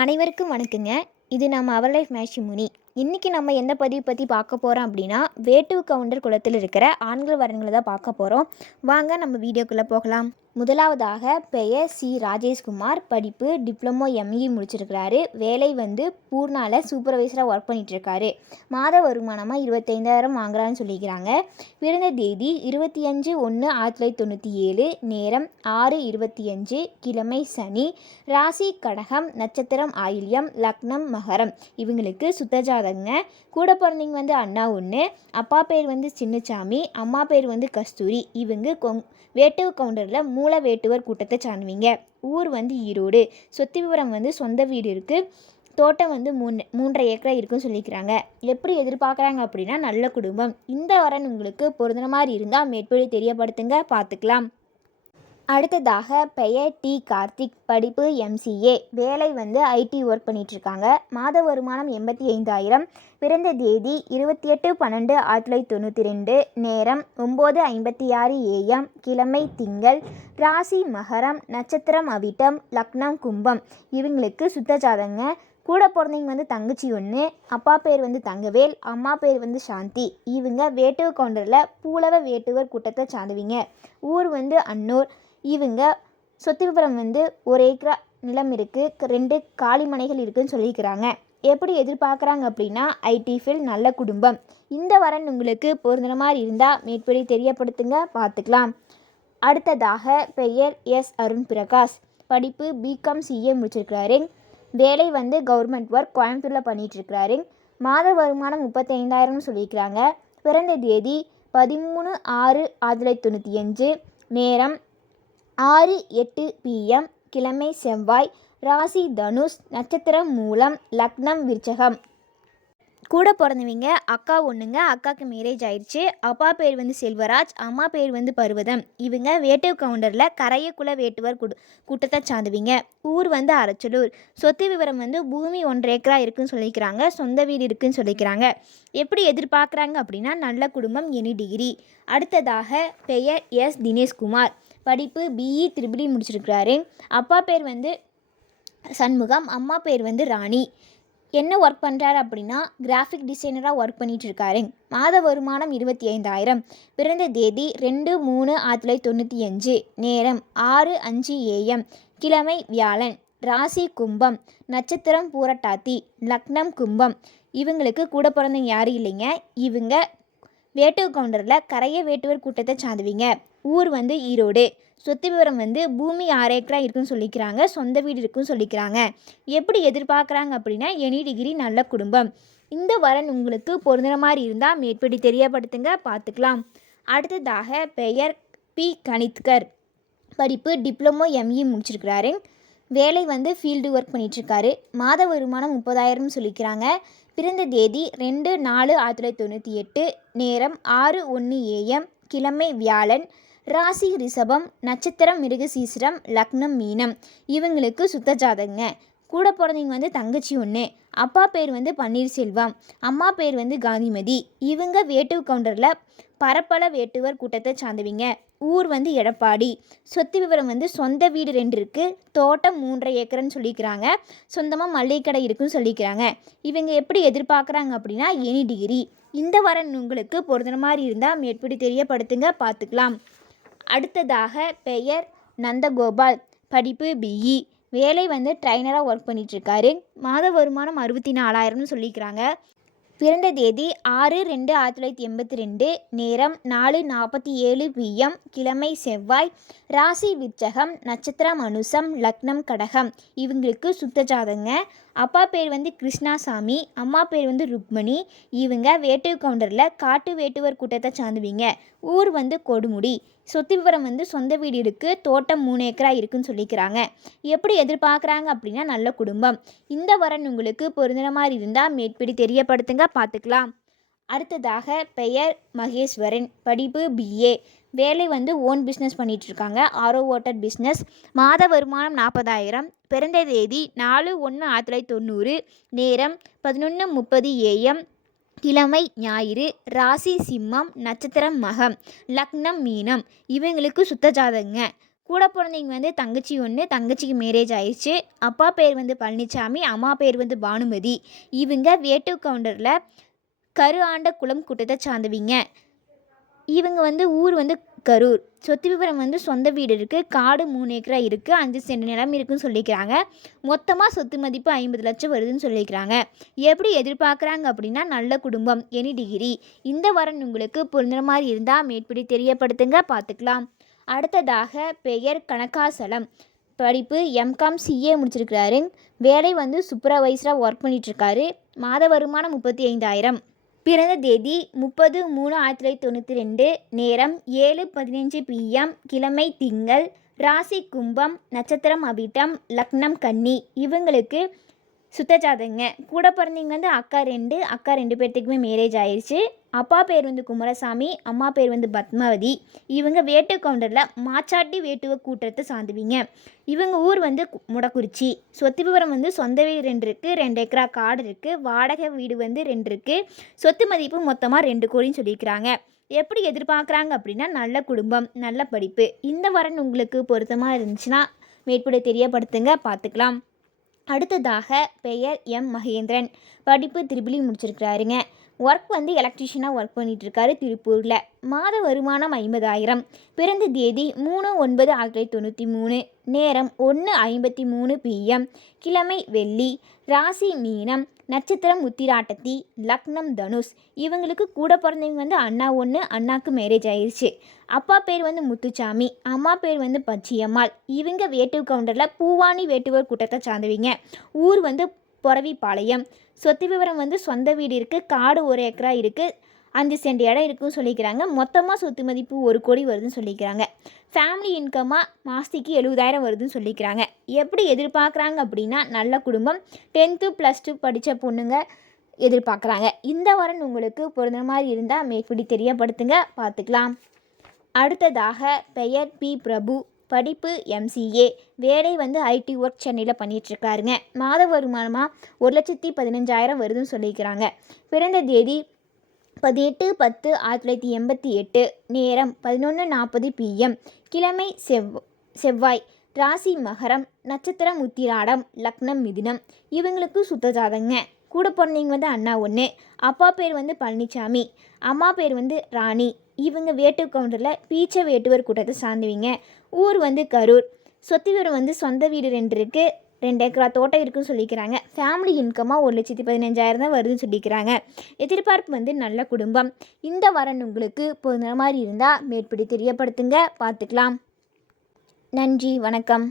அனைவருக்கும் வணக்கங்க. இது நம்ம அவர் லைஃப் மேட்ரிமோனி. இன்றைக்கி நம்ம எந்த பதிவு பற்றி பார்க்க போகிறோம் அப்படின்னா, வேட்டுவ கவுண்டர் குலத்தில் இருக்கிற ஆண்கள் வரன்களை தான் பார்க்க போகிறோம். வாங்க நம்ம வீடியோக்குள்ளே போகலாம். முதலாவதாக பெயர் சி ராஜேஷ்குமார். படிப்பு டிப்ளமோ எம்இ முடிச்சிருக்கிறாரு. வேலை பூர்ணாவில் சூப்பர்வைசராக ஒர்க் பண்ணிகிட்ருக்காரு. மாத வருமானமாக 25,000 வாங்குறான்னு சொல்லிக்கிறாங்க. பிறந்த தேதி 25/1/1997. நேரம் 6:25. கிழமை சனி. ராசி கடகம். நட்சத்திரம் ஆயில்யம். லக்னம் மகரம். இவங்களுக்கு சுத்தஜாதகங்க. கூட பிறந்தவங்க அண்ணா ஒன்று. அப்பா பேர் சின்னசாமி. அம்மா பேர் கஸ்தூரி. இவங்க வேட்டுவ கவுண்டரில் மூல வேட்டுவர் கூட்டத்தை சார்ந்தவங்க. ஊர் ஈரோடு. சொத்து விவரம் சொந்த வீடு இருக்குது. தோட்டம் 3.5 ஏக்கரா இருக்குன்னு சொல்லிக்கிறாங்க. எப்படி எதிர்பார்க்குறாங்க அப்படின்னா நல்ல குடும்பம். இந்த வரன் உங்களுக்கு பொருந்தின மாதிரி இருந்தால் மேற்படி தெரியப்படுத்துங்க, பார்த்துக்கலாம். அடுத்ததாக பெயர் டி கார்த்திக். படிப்பு எம்சிஏ. வேலை ஐடி ஒர்க் பண்ணிகிட்ருக்காங்க. மாத வருமானம் 85,000. பிறந்த தேதி 28/12/1992. நேரம் 9:56 AM. கிழமை திங்கள். ராசி மகரம். நட்சத்திரம் அவிட்டம். லக்னம் கும்பம். இவங்களுக்கு சுத்தஜாதங்க. கூட பிறந்தவங்க தங்கச்சி ஒன்று. அப்பா பேர் தங்கவேல். அம்மா பேர் சாந்தி. இவங்க வேட்டுவ கவுண்டரில் பூலவ வேட்டுவர் கூட்டத்தை சார்ந்தவங்க. ஊர் அன்னூர். இவங்க சொத்து விவரம் 1 ஏக்கரா நிலம் இருக்குது. 2 காலி மனைகள் இருக்குதுன்னு சொல்லியிருக்கிறாங்க. எப்படி எதிர்பார்க்குறாங்க அப்படின்னா ஐடி ஃபீல்ட், நல்ல குடும்பம். இந்த வரன் உங்களுக்கு பொருந்தின மாதிரி இருந்தால் மேற்படி தெரியப்படுத்துங்க, பார்த்துக்கலாம். அடுத்ததாக பெயர் எஸ் அருண் பிரகாஷ். படிப்பு பிகாம் சிஏ முடிச்சிருக்கிறாரு. வேலை கவர்மெண்ட் ஒர்க் கோயம்புத்தூரில் பண்ணிகிட்ருக்கிறாரு. மாத வருமானம் 35,000 சொல்லியிருக்கிறாங்க. பிறந்த தேதி 13/6/1995. நேரம் 6:08 PM. கிழமை செவ்வாய். ராசி தனுஷ். நட்சத்திரம் மூலம். லக்னம் விருச்சகம். கூட பிறந்தவங்க அக்கா ஒன்றுங்க. அக்காவுக்கு மேரேஜ் ஆயிடுச்சு. அப்பா பேர் செல்வராஜ். அம்மா பேர் பர்வதம். இவங்க வேட்டுவ கவுண்டரில் கரையக்குல வேட்டுவர் கூட்டத்தை சார்ந்தவங்க. ஊர் அரச்சலூர். சொத்து விவரம் பூமி 1.5 ஏக்கரா இருக்குதுன்னு சொல்லிக்கிறாங்க. சொந்த வீடு இருக்குதுன்னு சொல்லிக்கிறாங்க. எப்படி எதிர்பார்க்குறாங்க அப்படின்னா நல்ல குடும்பம், எனி டிகிரி. அடுத்ததாக பெயர் எஸ் தினேஷ்குமார். படிப்பு பிஇ த்ரிபிள் முடிச்சிருக்கிறாரு. அப்பா பேர் சண்முகம். அம்மா பேர் ராணி. என்ன ஒர்க் பண்ணுறாரு அப்படின்னா கிராஃபிக் டிசைனராக ஒர்க் பண்ணிகிட்ருக்காரு. மாத வருமானம் 25,000. பிறந்த தேதி 2/3/1995. நேரம் 6:05 AM. கிழமை வியாழன். ராசி கும்பம். நட்சத்திரம் பூரட்டாத்தி. லக்னம் கும்பம். இவங்களுக்கு கூட பிறந்தவங்க யாரும் இல்லைங்க. இவங்க வேட்டுவ கவுண்டரில் கரைய வேட்டுவர் கூட்டத்தை சார்ந்தவங்க. ஊர் ஈரோடு. சொத்து விவரம் பூமி 6 ஏக்கரா இருக்குதுன்னு சொல்லிக்கிறாங்க. சொந்த வீடு இருக்குதுன்னு சொல்லிக்கிறாங்க. எப்படி எதிர்பார்க்குறாங்க அப்படின்னா எனி டிகிரி, நல்ல குடும்பம். இந்த வரன் உங்களுக்கு பொருந்தின மாதிரி இருந்தால் மேற்படி தெரியப்படுத்துங்க, பார்த்துக்கலாம். அடுத்ததாக பெயர் பி கணித்கர். படிப்பு டிப்ளமோ எம்இ முடிச்சிருக்கிறாரு. வேலை ஃபீல்டு ஒர்க் பண்ணிகிட்ருக்காரு. மாத வருமானம் 30,000 சொல்லிக்கிறாங்க. பிறந்த தேதி 2/4/1998. நேரம் 6:01 AM. கிழமை வியாழன். ராசி ரிஷபம். நட்சத்திரம் மிருகசீரிஷம். லக்னம் மீனம். இவங்களுக்கு சுத்தஜாதகங்க. கூட பிறந்தவங்க தங்கச்சி ஒன்று. அப்பா பேர் பன்னீர்செல்வம். அம்மா பேர் காந்திமதி. இவங்க வேட்டுவ கவுண்டரில் பரப்பள வேட்டுவர் கூட்டத்தை சார்ந்தவங்க. ஊர் எடப்பாடி. சொத்து விவரம் சொந்த வீடு 2 இருக்குது. தோட்டம் 3.5 ஏக்கர்னு சொல்லிக்கிறாங்க. சொந்தமாக மளிகை கடை இருக்குன்னு சொல்லிக்கிறாங்க. இவங்க எப்படி எதிர்பார்க்குறாங்க அப்படின்னா எனி டிகிரி. இந்த வரன் உங்களுக்கு பொருந்தின மாதிரி இருந்தால் மேற்படி தெரியப்படுத்துங்க, பார்த்துக்கலாம். அடுத்ததாக பெயர் நந்தகோபால். படிப்பு பிஇ. வேலை ட்ரைனராக ஒர்க் பண்ணிகிட்ருக்காரு. மாத வருமானம் 64,000 சொல்லிக்கிறாங்க. பிறந்த தேதி 6/2/1982. நேரம் 4:47 PM. கிழமை செவ்வாய். ராசி விருச்சகம். நட்சத்திரம் அனுசம். லக்னம் கடகம். இவங்களுக்கு சுத்தஜாதங்க. அப்பா பேர் கிருஷ்ணாசாமி. அம்மா பேர் ருக்மணி. இவங்க வேட்டுவ கவுண்டரில் காட்டு வேட்டுவர் கூட்டத்தை சார்ந்துவீங்க. ஊர் கொடுமுடி. சொத்து விவரம் சொந்த வீடு இருக்குது. தோட்டம் 3 ஏக்கரா இருக்குதுன்னு சொல்லிக்கிறாங்க. எப்படி எதிர்பார்க்குறாங்க அப்படின்னா நல்ல குடும்பம். இந்த வரன் உங்களுக்கு பொருந்தின மாதிரி இருந்தால் மேற்படி தெரியப்படுத்துங்க, பார்த்துக்கலாம். அடுத்ததாக பெயர் மகேஸ்வரன். படிப்பு பிஏ. வேலை ஓன் பிஸ்னஸ் பண்ணிகிட்ருக்காங்க. RO water business. மாத வருமானம் 40,000. பிறந்த தேதி 4/1/1990. நேரம் 11:30 AM. கிழமை ஞாயிறு. ராசி சிம்மம். நட்சத்திரம் மகம். லக்னம் மீனம். இவங்களுக்கு சுத்தஜாதகங்க. கூட பிறந்தவங்க வந்து தங்கச்சி ஒன்று, தங்கச்சிக்கு மேரேஜ் ஆயிடுச்சு. அப்பா பேர் வந்து பழனிசாமி, அம்மா பேர் வந்து பானுமதி. இவங்க வேட்டு கவுண்டரில் கரு ஆண்ட குளம் கூட்டத்தை சார்ந்தவிங்க. இவங்க வந்து ஊர் வந்து கரூர். சொத்து விவரம் வந்து சொந்த வீடு இருக்குது, காடு 3 ஏக்கரா இருக்குது, 5 சென்ட் நிலம் இருக்குதுன்னு சொல்லிக்கிறாங்க. மொத்தமாக சொத்து மதிப்பு 50 லட்சம் வருதுன்னு சொல்லிக்கிறாங்க. எப்படி எதிர்பார்க்குறாங்க அப்படின்னா நல்ல குடும்பம், எனி டிகிரி. இந்த வரன் உங்களுக்கு பொருந்துற மாதிரி இருந்தால் மேற்படி தெரியப்படுத்துங்க, பார்த்துக்கலாம். அடுத்ததாக பெயர் கனகாசலம். படிப்பு எம்காம் சிஏ முடிச்சிருக்கிறாரு. வேலை வந்து சூப்பர்வைசராக ஒர்க் பண்ணிகிட்ருக்காரு. மாத வருமானம் 35,000. பிறந்த தேதி 30/3/1992. நேரம் 7:15 PM. கிழமை திங்கள். ராசி கும்பம். நட்சத்திரம் அவிட்டம். லக்னம் கன்னி. இவங்களுக்கு சுத்தஜாதங்க. கூட பிறந்தவங்க வந்து அக்கா 2 பேர்த்துக்குமே மேரேஜ் ஆயிடுச்சு. அப்பா பேர் வந்து குமாரசாமி, அம்மா பேர் வந்து பத்மாவதி. இவங்க வேட்டு கவுண்டரில் மாச்சாட்டி வேட்டுவ கூட்டத்தை சார்ந்துவிங்க. இவங்க ஊர் வந்து முடக்குறிச்சி. சொத்து விவரம் வந்து சொந்த வீடு 2 இருக்குது, 2 ஏக்கரா காடு இருக்குது, வாடகை வீடு வந்து 2 இருக்குது. சொத்து மதிப்பு மொத்தமாக 2 கோடின்னு சொல்லியிருக்கிறாங்க. எப்படி எதிர்பார்க்குறாங்க அப்படின்னா நல்ல குடும்பம், நல்ல படிப்பு. இந்த வரன் உங்களுக்கு பொருத்தமாக இருந்துச்சுன்னா மேற்படி தெரியப்படுத்துங்க, பார்த்துக்கலாம். அடுத்ததாக பெயர் எம் மகேந்திரன். படிப்பு த்ரிபிலி முடிச்சிருக்கிறாருங்க. ஒர்க் வந்து எலக்ட்ரிஷியனாக ஒர்க் பண்ணிகிட்ருக்காரு திருப்பூரில். மாத வருமானம் 50,000. பிறந்த தேதி 3/9/1993. நேரம் 1:53 PM. கிழமை வெள்ளி. ராசி மீனம். நட்சத்திரம் உத்திராட்டத்தி. லக்னம் தனுஷ். இவங்களுக்கு கூட பிறந்தவங்க வந்து அண்ணா 1, அண்ணாக்கு மேரேஜ் ஆயிடுச்சு. அப்பா பேர் வந்து முத்துச்சாமி, அம்மா பேர் வந்து பச்சியம்மாள். இவங்க வேட்டுவ கவுண்டரில் பூவானி வேட்டுவர் கூட்டத்தை சார்ந்தவிங்க. ஊர் வந்து பொறவிப்பாளையம். சொத்து விவரம் வந்து சொந்த வீடு இருக்குது, காடு 1 ஏக்கரா இருக்குது, 5 சென்ட் இடம் இருக்குன்னு சொல்லிக்கிறாங்க. மொத்தமாக சொத்து மதிப்பு 1 கோடி வருதுன்னு சொல்லிக்கிறாங்க. ஃபேமிலி இன்கமாக மாதத்துக்கு 70,000 வருதுன்னு சொல்லிக்கிறாங்க. எப்படி எதிர்பார்க்குறாங்க அப்படின்னா நல்ல குடும்பம், 10th +2 படித்த பொண்ணுங்க எதிர்பார்க்குறாங்க. இந்த வரன் உங்களுக்கு பொருந்த மாதிரி இருந்தால் மேற்படி தெரியப்படுத்துங்க, பார்த்துக்கலாம். அடுத்ததாக பெயர் பி பிரபு. படிப்பு MCA. வேலை வந்து ஐடி ஒர்க் சென்னையில் பண்ணிகிட்ருக்காருங்க. மாத வருமானமாக 1,15,000 வருதுன்னு சொல்லியிருக்கிறாங்க. பிறந்த தேதி 18/10/1988. நேரம் 11:40 PM. கிழமை செவ்வாய். ராசி மகரம். நட்சத்திரம் உத்திராடம். லக்னம் மிதுனம். இவங்களுக்கு சுத்தஜாதங்க. கூட பிறந்தவங்க வந்து அண்ணா 1, அப்பா பேர் வந்து பழனிசாமி, அம்மா பேர் வந்து ராணி. இவங்க வேட்டு கவுண்டரில் பீச்ச வேட்டுவர் கூட்டத்தை சார்ந்துவிங்க. ஊர் வந்து கரூர். சொத்து விவரம் வந்து சொந்த வீடு 2 இருக்குது, 2 ஏக்கரா தோட்டம் இருக்குன்னு சொல்லிக்கிறாங்க. ஃபேமிலி இன்கமாக 1,15,000 தான் வருதுன்னு சொல்லிக்கிறாங்க. எதிர்பார்ப்பு வந்து நல்ல குடும்பம். இந்த வரன் உங்களுக்கு பொருந்துற மாதிரி இருந்தால் மேற்படி தெரியப்படுத்துங்க, பார்த்துக்கலாம். நன்றி, வணக்கம்.